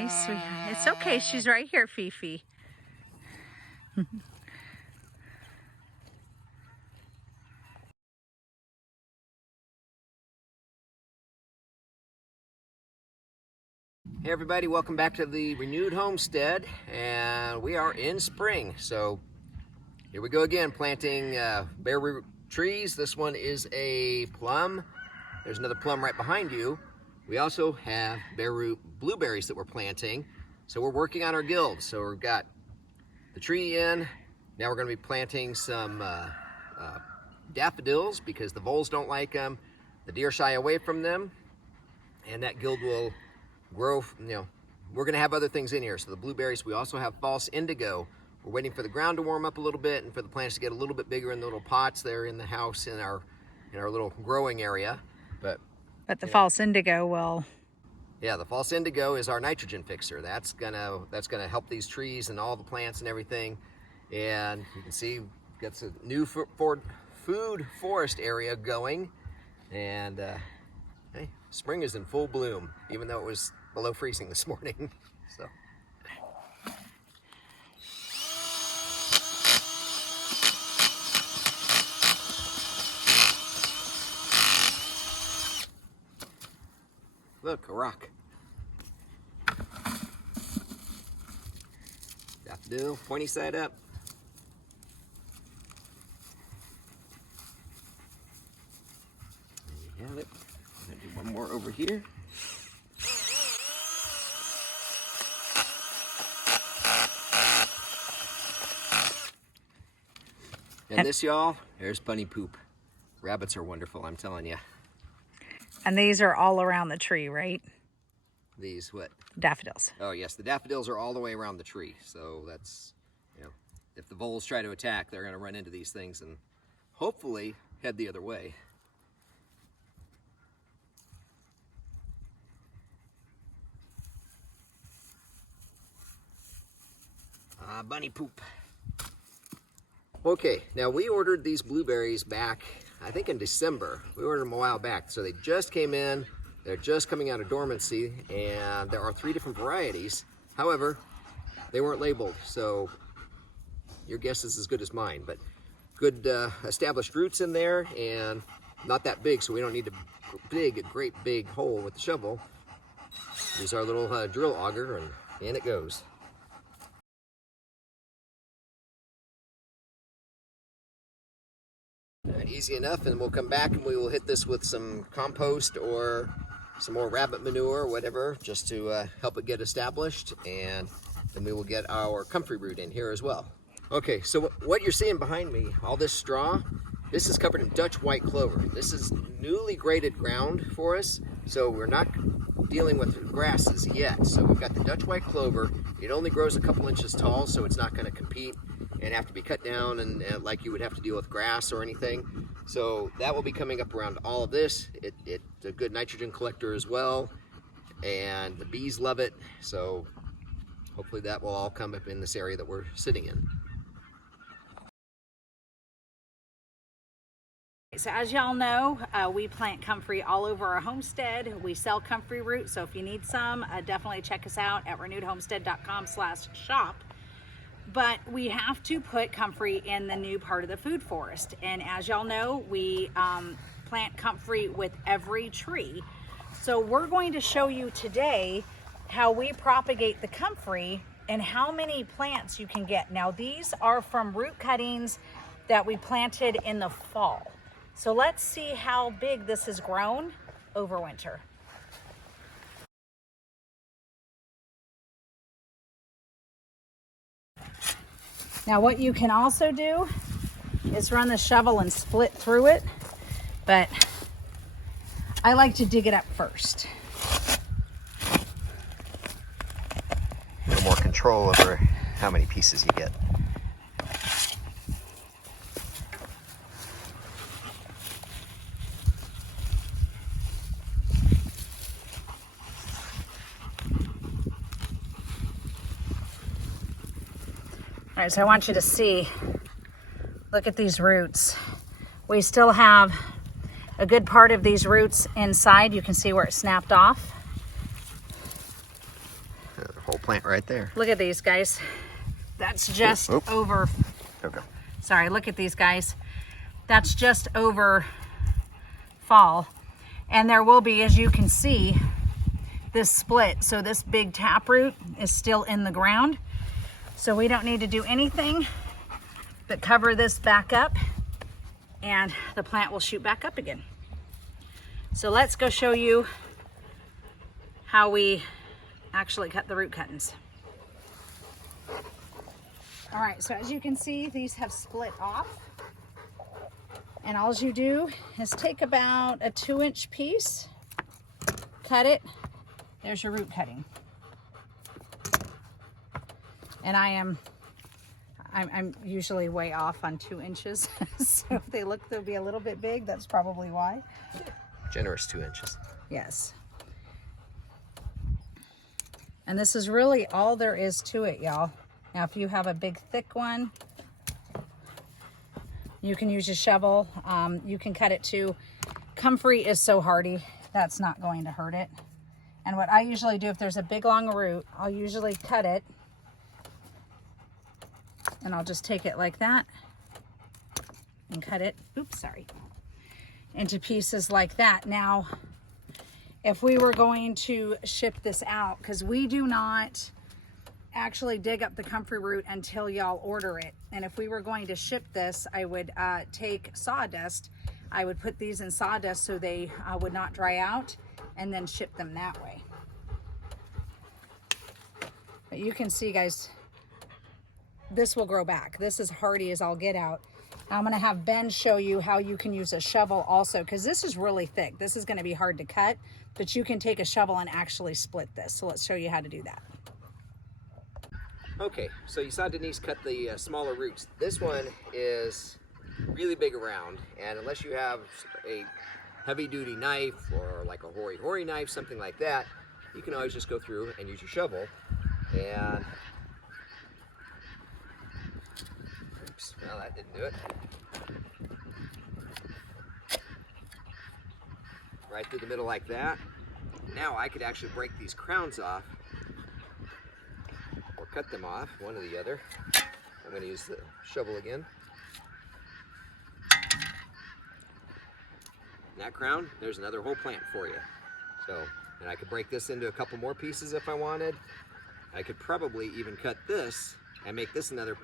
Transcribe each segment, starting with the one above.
Hi, sweetheart. It's okay. She's right here, Fifi. Hey everybody, welcome back to the Renewed Homestead, and we are in spring. So here we go again, planting bare root trees. This one is a plum. There's another plum right behind you. We also have bare root blueberries that we're planting. So we're working on our guild. So we've got the tree in. Now we're going to be planting some daffodils because the voles don't like them. The deer shy away from them, and that guild will grow. We're going to have other things in here. So the blueberries, we also have false indigo. We're waiting for the ground to warm up a little bit and for the plants to get a little bit bigger in the little pots there in the house in our little growing area. But the false indigo will. Yeah, the false indigo is our nitrogen fixer. That's gonna help these trees and all the plants and everything. And you can see we've got some new food forest area going. And hey, spring is in full bloom, even though it was below freezing this morning. So. Look, a rock. Daffodil, pointy side up. There you have it. I'm gonna do one more over here. And this, y'all, there's bunny poop. Rabbits are wonderful, I'm telling you. And these are all around the tree, right? These what? Daffodils. Oh yes, the daffodils are all the way around the tree. So that's, if the voles try to attack, they're gonna run into these things and hopefully head the other way. Bunny poop. Okay, now we ordered these blueberries back, I think in December. We ordered them a while back, so they just came in. They're just coming out of dormancy, and there are 3 different varieties. However, they weren't labeled, so your guess is as good as mine. But good established roots in there, and not that big, so we don't need to dig a great big hole with the shovel. Use our little drill auger, and in it goes. Easy enough, and we'll come back and we will hit this with some compost or some more rabbit manure or whatever, just to help it get established, and then we will get our comfrey root in here as well. Okay, so what you're seeing behind me, all this straw, this is covered in Dutch white clover. This is newly graded ground for us, so we're not dealing with grasses yet. So we've got the Dutch white clover. It only grows a couple inches tall, so it's not going to compete and have to be cut down and like you would have to deal with grass or anything. So that will be coming up around all of this. It's a good nitrogen collector as well, and the bees love it. So hopefully that will all come up in this area that we're sitting in. So as y'all know, we plant comfrey all over our homestead. We sell comfrey root, so if you need some, definitely check us out at renewedhomestead.com/shop. But we have to put comfrey in the new part of the food forest. And as y'all know, we plant comfrey with every tree. So we're going to show you today how we propagate the comfrey and how many plants you can get. Now these are from root cuttings that we planted in the fall. So let's see how big this has grown over winter. Now what you can also do is run the shovel and split through it, but I like to dig it up first. A little more control over how many pieces you get. All right, so I want you to see, look at these roots. We still have a good part of these roots inside. You can see where it snapped off. plant right there. Look at these guys. That's just over. Okay. Sorry, look at these guys. That's just over fall. And there will be, as you can see, this split. So this big taproot is still in the ground. So we don't need to do anything but cover this back up and the plant will shoot back up again. So let's go show you how we actually cut the root cuttings. All right, so as you can see, these have split off. And all you do is take about a 2-inch piece, cut it. There's your root cutting. And I'm usually way off on 2 inches. So if they'll be a little bit big, that's probably why. Generous 2 inches. Yes. And this is really all there is to it, y'all. Now, if you have a big, thick one, you can use a shovel. You can cut it too. Comfrey is so hardy, that's not going to hurt it. And what I usually do, if there's a big, long root, I'll usually cut it. And I'll just take it like that and cut it, into pieces like that. Now, if we were going to ship this out, because we do not actually dig up the comfrey root until y'all order it. And if we were going to ship this, I would take sawdust. I would put these in sawdust so they would not dry out, and then ship them that way. But you can see, guys, this will grow back. This is hardy as I'll get out. I'm gonna have Ben show you how you can use a shovel also, because this is really thick. This is gonna be hard to cut, but you can take a shovel and actually split this. So let's show you how to do that. Okay, so you saw Denise cut the smaller roots. This one is really big around, and unless you have a heavy-duty knife or like a hori-hori knife, something like that, you can always just go through and use your shovel. And oops, well, that didn't do it. Right through the middle like that. Now I could actually break these crowns off or cut them off, one or the other. I'm going to use the shovel again. That crown, there's another whole plant for you. So, and I could break this into a couple more pieces if I wanted. I could probably even cut this and make this another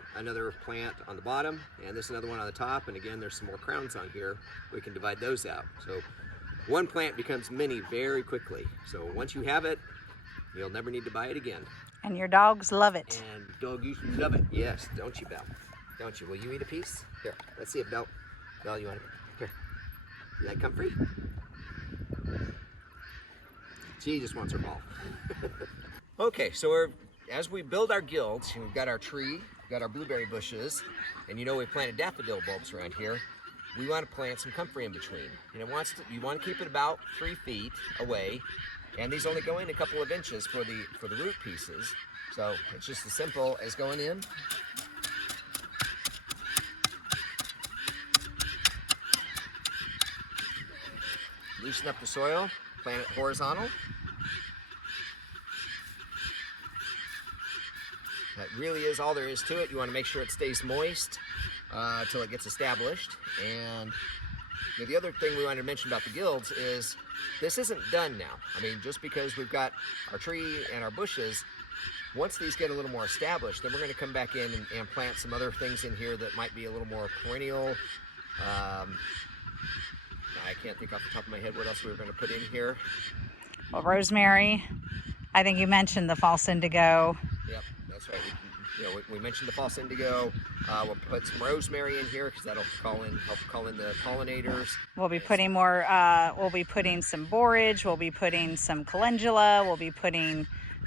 plant on the bottom and this another one on the top. And again, there's some more crowns on here. We can divide those out. So one plant becomes many very quickly. So once you have it, you'll never need to buy it again. And your dogs love it. And dog usually love it. Yes, don't you, Belle? Don't you? Will you eat a piece? Here, let's see if Belle, you want it? Here. You like comfrey? She just wants her ball. Okay, so as we build our guilds, we've got our tree, we've got our blueberry bushes, and you know we planted daffodil bulbs around here. We want to plant some comfrey in between. And you want to keep it about 3 feet away, and these only go in a couple of inches for the root pieces. So it's just as simple as going in. Loosen up the soil, plant it horizontal. That really is all there is to it. You want to make sure it stays moist until it gets established. And the other thing we wanted to mention about the guilds is this isn't done now. I mean, just because we've got our tree and our bushes, once these get a little more established, then we're going to come back in and plant some other things in here that might be a little more perennial. I can't think off the top of my head what else we were going to put in here. Well, rosemary. I think you mentioned the false indigo. Yep, that's right. We mentioned the false indigo. We'll put some rosemary in here because that'll help call in the pollinators. We'll be putting more. We'll be putting some borage. We'll be putting some calendula. We'll be putting.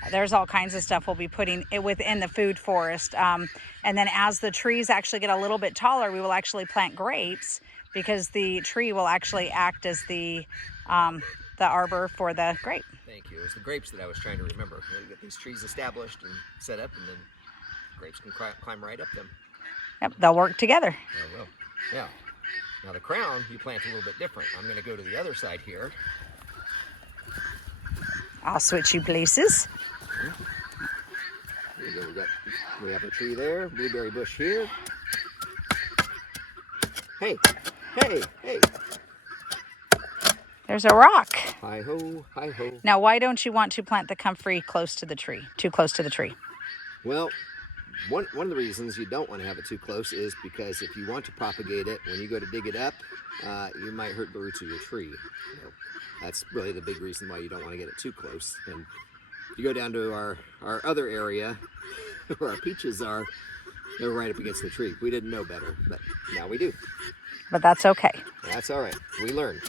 There's all kinds of stuff we'll be putting it within the food forest. And then as the trees actually get a little bit taller, we will actually plant grapes, because the tree will actually act as the arbor for the grape. Thank you. It was the grapes that I was trying to remember. You get these trees established and set up, and then grapes can climb right up them. Yep, they'll work together. They will. Yeah. Now the crown, you plant a little bit different. I'm going to go to the other side here. I'll switch you places. We have a tree there, blueberry bush here. Hey, hey, hey. There's a rock. Hi ho, hi ho. Now, why don't you want to plant the comfrey close to the tree? Too close to the tree? Well, one of the reasons you don't want to have it too close is because if you want to propagate it, when you go to dig it up, you might hurt the roots of your tree. That's really the big reason why you don't want to get it too close. And you go down to our other area where our peaches are, they're right up against the tree. We didn't know better, but now we do. But that's okay. That's all right. We learn.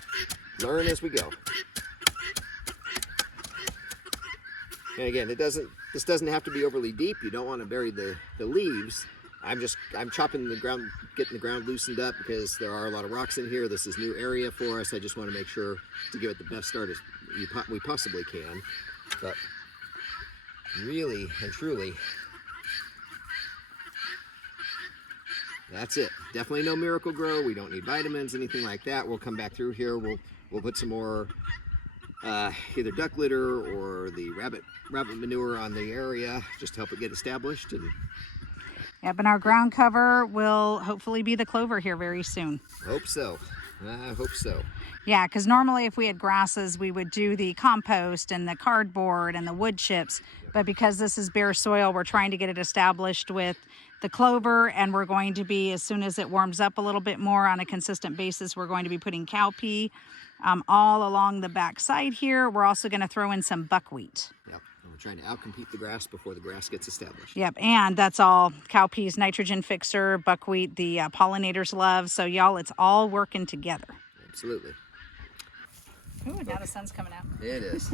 Learn as we go. And again, this doesn't have to be overly deep. You don't want to bury the leaves. I'm chopping the ground, getting the ground loosened up because there are a lot of rocks in here. This is new area for us. I just want to make sure to give it the best start as we possibly can. But really and truly, that's it. Definitely no miracle grow. We don't need vitamins, anything like that. We'll come back through here. We'll put some more either duck litter or the rabbit manure on the area just to help it get established. And yep, and our ground cover will hopefully be the clover here very soon. hope so. I hope so. Yeah, because normally if we had grasses, we would do the compost and the cardboard and the wood chips. But because this is bare soil, we're trying to get it established with the clover, and we're going to be, as soon as it warms up a little bit more on a consistent basis, we're going to be putting cowpea all along the back side here. We're also going to throw in some buckwheat. Yep. We're trying to outcompete the grass before the grass gets established. Yep, and that's all cowpea's nitrogen fixer, buckwheat, the pollinators love. So y'all, it's all working together. Absolutely. Ooh, now the sun's coming out. It is.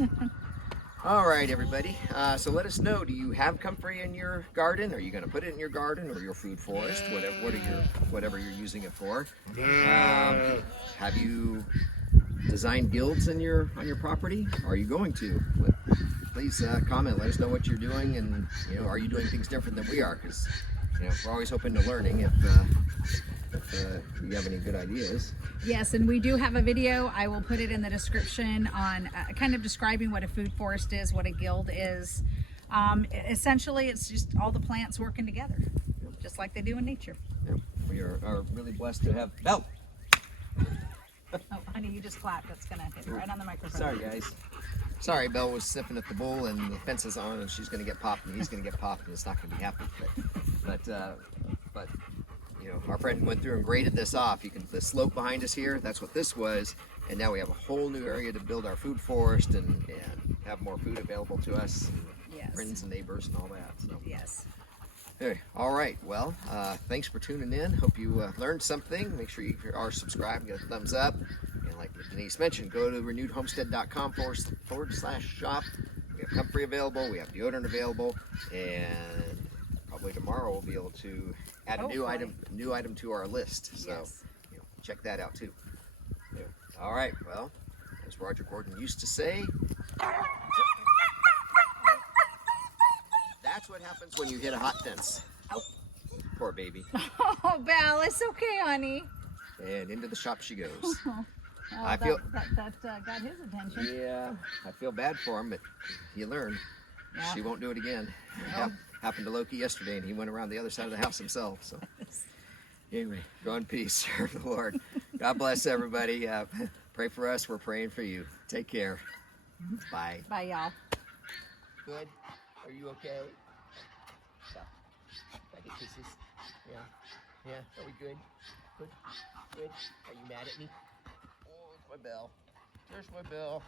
All right, everybody. So let us know. Do you have comfrey in your garden? Are you going to put it in your garden or your food forest? Whatever you're using it for. Have you designed guilds on your property? Are you going to? Please comment. Let us know what you're doing, and are you doing things different than we are? Because we're always open to learning. If you have any good ideas. Yes, and we do have a video. I will put it in the description on kind of describing what a food forest is, what a guild is. Essentially, it's just all the plants working together, just like they do in nature. Yep. We are really blessed to have Belle. Oh, honey, you just clapped. That's going to hit right on the microphone. Sorry, guys. Sorry, Belle was sniffing at the bowl, and the fence is on, and she's going to get popped, and he's going to get popped, and it's not going to be happy. But our friend went through and graded this off. The slope behind us here, that's what this was, and now we have a whole new area to build our food forest and have more food available to us, Yes. friends and neighbors and all that. So. Yes. Hey, all right. Well, thanks for tuning in. Hope you learned something. Make sure you are subscribed, get a thumbs up. And like Denise mentioned, go to renewedhomestead.com/shop. We have comfrey available. We have deodorant available. And probably tomorrow we'll be able to add a new item to our list. So Yes. check that out too. Yeah. All right. Well, as Roger Gordon used to say, that's what happens when you hit a hot fence. Oh. Poor baby. Oh, Belle, it's okay, honey. And into the shop she goes. That got his attention. Yeah, I feel bad for him, but you learn. Yeah. She won't do it again. No. Happened to Loki yesterday, and he went around the other side of the house himself. So anyway, go in peace. Serve the Lord. God bless everybody. Pray for us. We're praying for you. Take care. Bye. Bye, y'all. Good. Are you okay? Stop. I get kisses. Yeah. Yeah. Are we good? Good. Good. Are you mad at me? Oh, it's my bell. There's my bell.